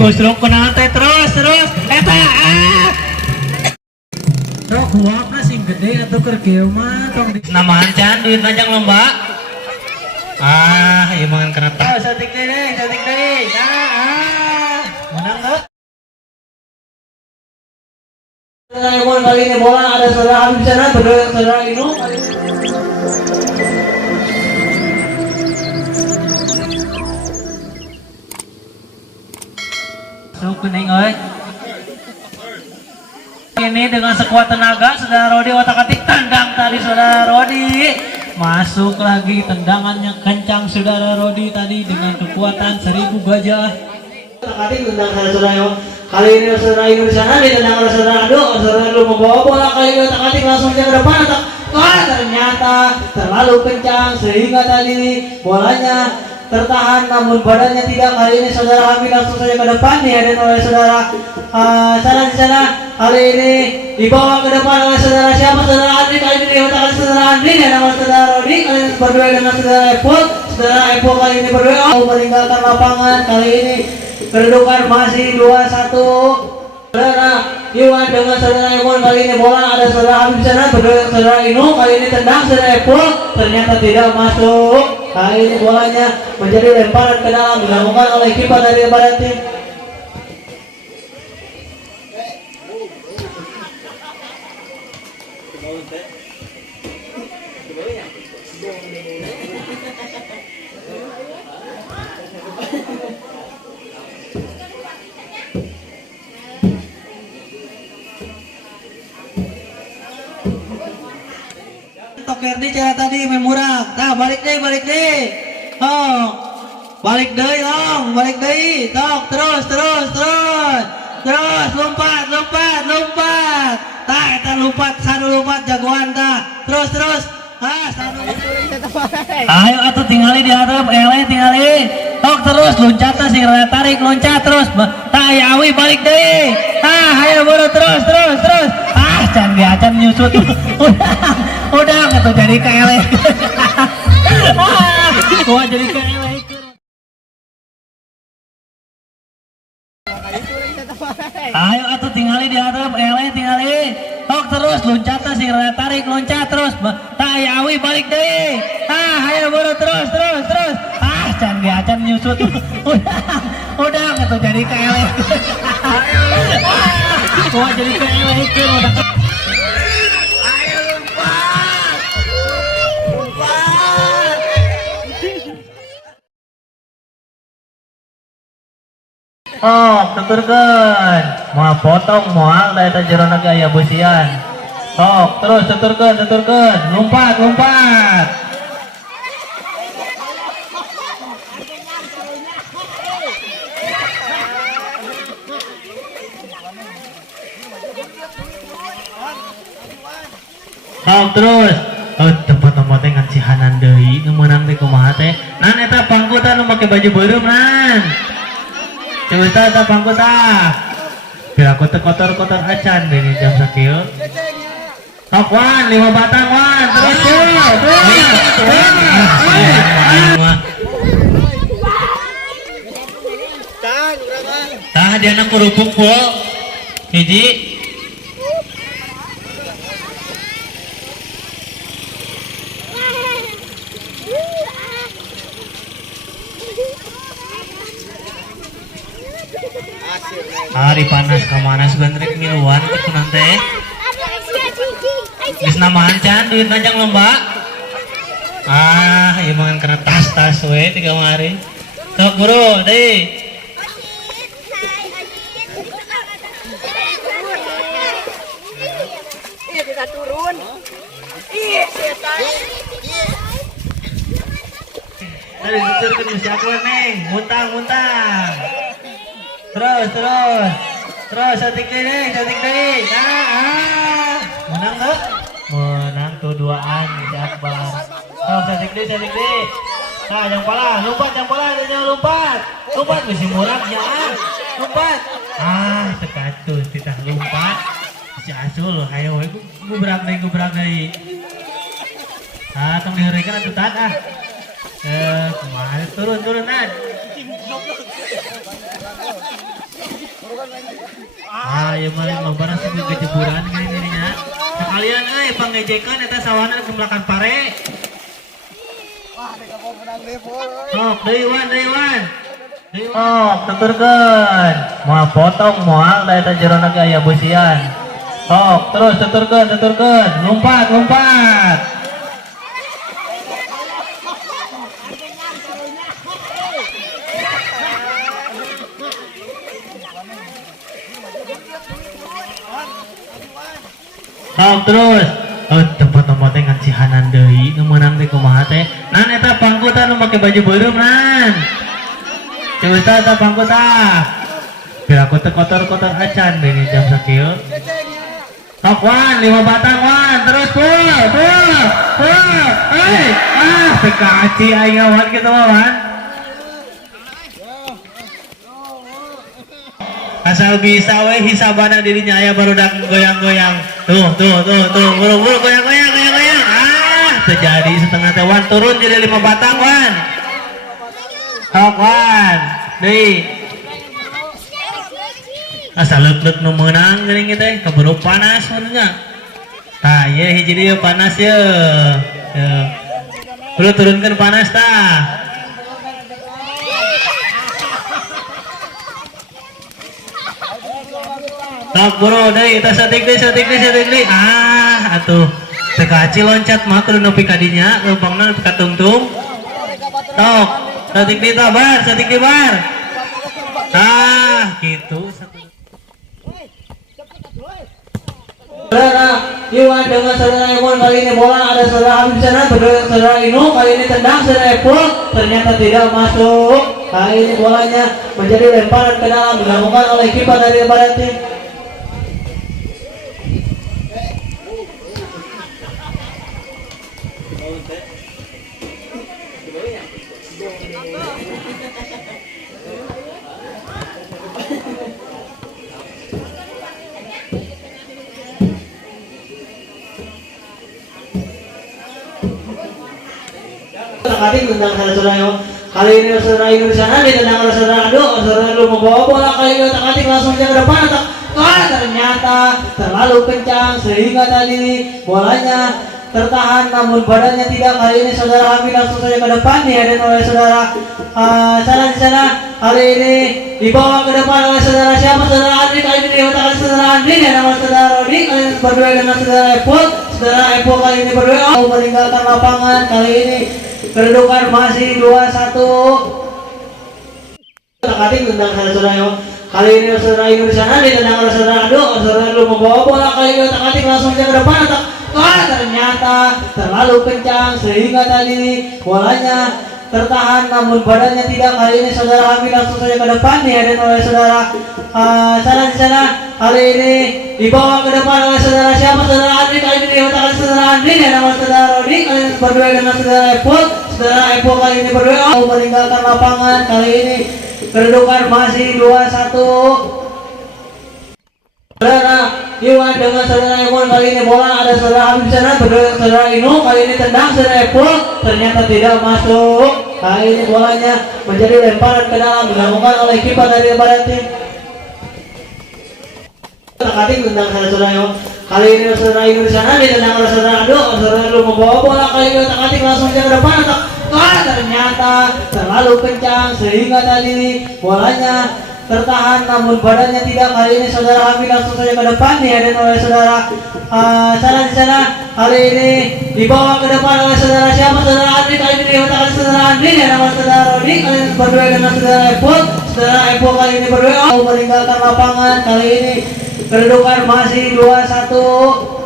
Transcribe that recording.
Kusruk kenal teh terus eta Rok huapna sing gede atuh keur kieu mah tong di namaan can duit najang lomba ieu mah kana tah satik deui menang enggak Doraemon kali ini bola ada saudara Habib sana berdua saudara Inu. sok kuning euy. Ini dengan sekuat tenaga saudara Rodi otak-atik tendang tadi saudara Rodi. Masuk lagi tendangannya kencang saudara Rodi tadi dengan kekuatan 1000 gajah. Otak-atik tendang saudara Inu. Kali ini saudara Inu di sana ditendang oleh saudara Adu. Saudara Adu membawa bola kali ini otak-atik langsung ke depan ternyata terlalu kencang sehingga tadi bolanya tertahan namun badannya tidak. Kali ini saudara Hamid langsung saja ke depan dihadiri oleh saudara sana di sana. Kali ini dibawa ke depan oleh saudara siapa? Saudara Andri. Kali ini diotak-atik saudara Andri dan nama saudara Rodi. Kali ini berdua dengan saudara Epul. Saudara Epul kali ini berdua meninggalkan lapangan. Kali ini kedudukan masih 2-1. Saudara Iwan dengan saudara Emon. Kali ini bola ada saudara Habib sana berdua saudara Inu. Kali ini tendang saudara Epul ternyata tidak masuk. Kali ini bolanya menjadi lemparan ke dalam dilakukan oleh kiper dari badan tim. Toker di cara tadi memurah. Nah, balik deh. Oh. Balik deh, long, balik deh. Tok, terus. Lompat. Tah, eta sanu lompat jagoan tah. Terus. Sanu. Ayo atuh tingali di hareup, tingali. Tok terus loncat tah sing tarik loncat terus. Tah aya awi balik deui. Ayo buru terus. Can diacan nyusut. Udah atuh jadi kaele. Gua jadi kaele. Ayo atuh tingali di hareup, tingali. Tok terus loncat tah sing tarik loncat terus. Tah aya awi balik deui. Ayo buru terus. Can diacan nyusut. Udah atuh jadi kaele. Gua jadi kaele udah. Oh, tuturkeun. Moal potong moal da eta jero na aya beusian. Sok, terus tuturkeun. Lompat. Sok terus. Oh, tempat-tempat teh ngan sihanan deui nu meunang teh kumaha teh. Nan eta pangkutan nu make baju beureum nan. Coba tak pangku tak. Biar aku kotor acan ini jam sakieu. Tok wan 5 batang wan. Terus tah dia anak kerupuk po. Hiji. Hari panas kamanas bantrek miluan kunaon teh. Geus namaan can duit najang lomba. Ieu mah kana tas we tiga hari. Sok buru deui. Iya kita turun. Iya eta. Tadi tuturkeun siapa neng? Muntang. Terus satik deui. Menang enggak? Menang tuh 2-an si Akbar. Satik deui. Yang pala, lompat geus murah ya. Lompat. Tekatus titah lompat. Si Asul hayo we gubrak deui. Tong diheurekeun atuh tat kumaha turun. Ah, ya malah loba nasi kejeburan gini-gininya. Sekalian pangejekan eta sawana ke belakang pare. Sok, deui wan. Oh, tuturkeun. Moal potong moal da eta jerona ge aya beusian. Sok, terus tuturkeun. Lompat. Sok terus. Oh, tempat-tempat teh ngan cihanan deui, nu meunang teh kumaha teh? Nan eta pangkutan nu make baju beureum nan. Cerita eta pangkutan. Biar aku teh kotor-kotor acan deui jam sakieu. Sok wan, 5 batang wan, terus full. Sekaci aing wan kitu mah wan. Asal bisa we hisabana dirinya aya barudak goyang-goyang. Tuh, buru-buru goyang-goyang. Terjadi setengah teh wan turun jadi 5 batang wan. Sok wan. Deui. Asal leuk-leuk nu meunang geuning teh keburu panas nya. Tah, ieu hiji dieu panas ye. Perlu turunkeun panas tah. Sok buru deui eta satik deui. Atuh teu kaci loncat mah kudu nepi ka dinya, leumpangna nepi ka tungtung. Sok, satik deui bar. Gitu. Saudara Iwan dengan saudara Iwan kali ini bola ada saudara Habib sana berdua saudara Inu kali ini tendang saudara Epul ternyata tidak masuk. Kali ini bolanya menjadi lemparan ke dalam dilakukan oleh kiper dari Baranti. Kali tendang saudara kali ini saudara Inu di sana ditendang oleh saudara Adu membawa bola kali ini otak-atik langsung ke depan ternyata terlalu kencang sehingga tadi bolanya tertahan namun badannya tidak. Kali ini saudara Hamid langsung saja ke depan dihadang oleh saudara sana di sana. Kali ini dibawa ke depan oleh saudara siapa? Saudara Andri. Kali ini diotak saudara Andri dihadang oleh saudara Rodi. Kali ini berdua dengan saudara Epul. Saudara Epul kali ini berdua meninggalkan lapangan. Kali ini kedudukan masih 2-1. Takating tendang saudara kali ini saudara Inu di sana ditendang oleh saudara Adu membawa bola kali ini takating langsung ke depan ternyata terlalu kencang sehingga tadi bolanya tertahan namun badannya tidak. Kali ini saudara Hamid langsung saja ke depan dihadang oleh saudara sana di sana. Kali ini dibawa ke depan oleh saudara siapa? Saudara Andri. Kali ini diotak saudara Andri dihadang oleh saudara Rodi. Kali ini berdua dengan saudara Epul. Saudara Epul kali ini berdua meninggalkan lapangan. Kali ini kedudukan masih 2-1. Saudara Iwan dengan saudara Iwan kali ini bola ada saudara Habib sana berdua saudara Inu. Kali ini tendang saudara Epul ternyata tidak masuk. Kali ini bolanya menjadi lemparan ke dalam dilakukan oleh kiper dari Baranti. Takating tendang saudara kali ini saudara Inu di sana ditendang oleh saudara Adu membawa bola kali ini takating langsung ke depan ternyata terlalu kencang sehingga tadi bolanya tertahan namun badannya tidak. Kali ini saudara Hamid langsung saja ke depan dihadang oleh saudara sana di sana. Kali ini dibawa ke depan oleh saudara siapa? Saudara Andri. Kali ini diotak saudara Andri dihadang oleh saudara Rodi. Kali ini berdua dengan saudara Epul. Saudara Epul kali ini berdua meninggalkan lapangan. Kali ini kedudukan masih 2-1.